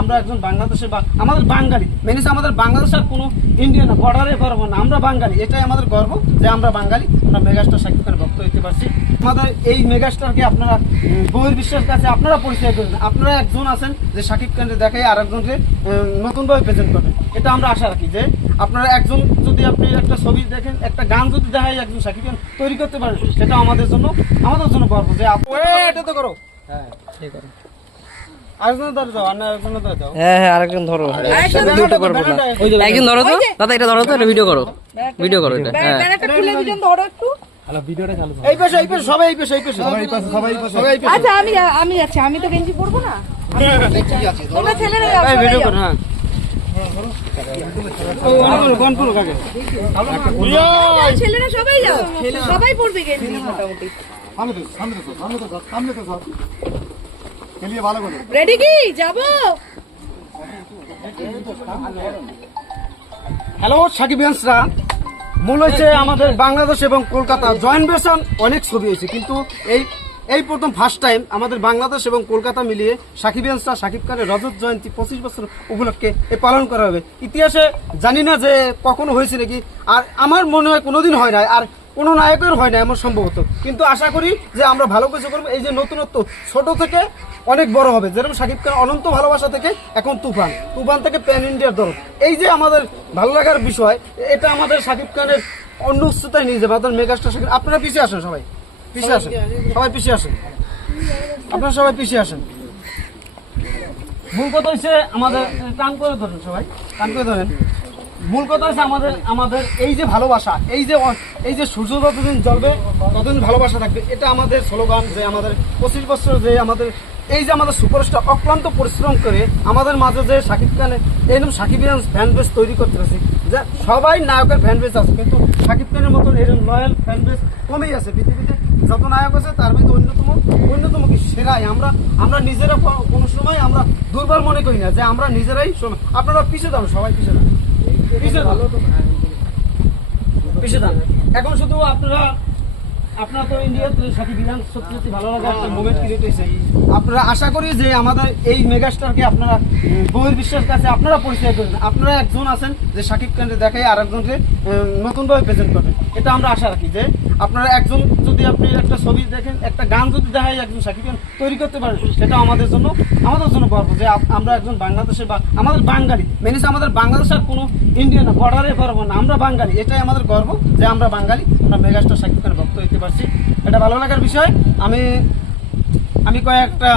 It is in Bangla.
আমরা একজন বাংলাদেশের বা আমাদের বাঙালি। মেনিস আমাদের বাংলাদেশ আর কোনো ইন্ডিয়া না বর্ডারে পারব না। আমরা বাঙালি। এটাই আমাদের গর্ব যে আমরা বাঙালি। আমরা মেগাস্টার সাকিব খানের ভক্ত হইতে পারছি। আমাদের এই মেগাস্টারকে আপনারা উম, বহির্বিশ্বের কাছে আপনারা পরিচয় করেন আপনারা একজন আছেন যে সাকিব খানকে দেখাই আর একজনকে নতুনভাবে প্রেজেন্ট করেন। এটা আমরা আশা রাখি যে আপনারা একজন যদি আপনি একটা ছবি দেখেন একটা গান যদি দেখাই একজন সাকিব খান তৈরি করতে পারেন সেটা আমাদের জন্য আমাদের জন্য গর্ব যে এটা তো করো। হ্যাঁ ঠিক আছে হ্যাঁ হ্যাঁ আরেকজন ধরো। দুটো করব না একজন ধরো তো? দাদা এটা ধরো তো এটা ভিডিও করো। ভিডিও করো এটা। হ্যাঁ। ব্যানারটা খুলে দুজন ধরো একটু। এই পেশে এই পেশে সবাই এই পেশে এই পেশে। সবাই সবাই সবাই এই আচ্ছা আমি আমি যাচ্ছি আমি তো গেঞ্জি পরবো না? তোমরা ছেলেরা সবাই ভিডিও যাও। হ্যাঁ। ছেলেরা সবাই যাও। সবাই পড়বে গেঞ্জি। মোটামুটি সামনে তো সামনে তো সামনে তো সামনে তো সব। খেলিয়ে ভালো করে। রেডি কি? যাব। হ্যালো সাকিবিয়ান্সরা। মূল হচ্ছে আমাদের বাংলাদেশ এবং কলকাতা। জয়েন্ট ভার্সন অনেক ছবি হয়েছে কিন্তু এই এই প্রথম ফার্স্ট টাইম আমাদের বাংলাদেশ এবং কলকাতা মিলিয়ে সাকিব সাকিবিয়ান্সরা সাকিব খানের রজত জয়ন্তী পঁচিশ বছর উপলক্ষে এ পালন করা হবে। ইতিহাসে জানি না যে কখনো হয়েছে নাকি আর আমার মনে হয় কোনোদিন হয় না আর কোনো নায়কের হয় না, এমন সম্ভবত। কিন্তু আশা করি যে আমরা ভালো কিছু করব। এই যে নতুনত্ব, ছোট থেকে অনেক বড় হবে। যেরকম সাকিব খান অনন্ত ভালোবাসা থেকে এখন তুফান। তুফান থেকে প্যান ইন্ডিয়ার দল। এই যে আমাদের ভালো লাগার বিষয়, এটা আমাদের সাকিব খানের অন্য উচ্চতায় নিয়ে যাবে। আমাদের মেগাস্টার সাকিব আপনারা পিছিয়ে আসেন সবাই। পিছিয়ে আসেন। সবাই পিছিয়ে আসেন। আপনারা সবাই পিছিয়ে আসেন। মূল কথা হচ্ছে আমাদের টান করে ধরেন সবাই। টান করে ধরেন। মূল কথা হচ্ছে আমাদের আমাদের এই যে ভালোবাসা, এই যে এই যে সূর্য যতদিন জ্বলবে, ততদিন ভালোবাসা থাকবে। এটা আমাদের স্লোগান যে আমাদের পঁচিশ বছর যে আমাদের, এই যে আমাদের সুপারস্টার অক্লান্ত পরিশ্রম করে আমাদের মাঝে যে সাকিব খানের এরকম সাকিব ফ্যান বেস তৈরি করতে পেরেছি যে সবাই নায়কের ফ্যান বেস আছে, কিন্তু সাকিব খানের মতন এরকম লয়াল ফ্যান বেস কমেই আছে। পৃথিবীতে যত নায়ক আছে, তার মধ্যে অন্যতম অন্যতম কি সেরাই। আমরা আমরা নিজেরা কোনো- সময় আমরা দুর্বল মনে করি না যে আমরা নিজেরাই আপনারা পিছিয়ে দাম সবাই পিছিয়ে দাও পিছিয়ে দাও পিছিয়ে দাও এখন শুধু আপনারা আপনারা তো ইন্ডিয়ার বিধান সত্যি ভালো লাগা একটা আপনারা আশা করি যে আমাদের এই মেগাস্টারকে আপনারা বহির বিশ্বাস কাছে আপনারা পরিচয় করবেন আপনারা একজন আছেন যে সাকিব খানকে দেখাই আর একজনকে নতুনভাবে প্রেজেন্ট করবেন। এটা আমরা আশা রাখি যে আপনারা একজন যদি আপনি একটা ছবি দেখেন, একটা গান যদি দেখায় একজন সাকিব তৈরি করতে পারেন সেটা আমাদের জন্য আমাদের জন্য গর্ব যে আমরা একজন বাংলাদেশে বা আমাদের বাঙালি। মেনেছে আমাদের বাংলাদেশ আর কোনো ইন্ডিয়ান বর্ডারে গর্ব না। আমরা বাঙালি, এটাই আমাদের গর্ব যে আমরা বাঙালি, আমরা মেগাস্টার সাকিব ভক্ত হইতে পারছি। এটা ভালো লাগার বিষয়। আমি আমি কয়েকটা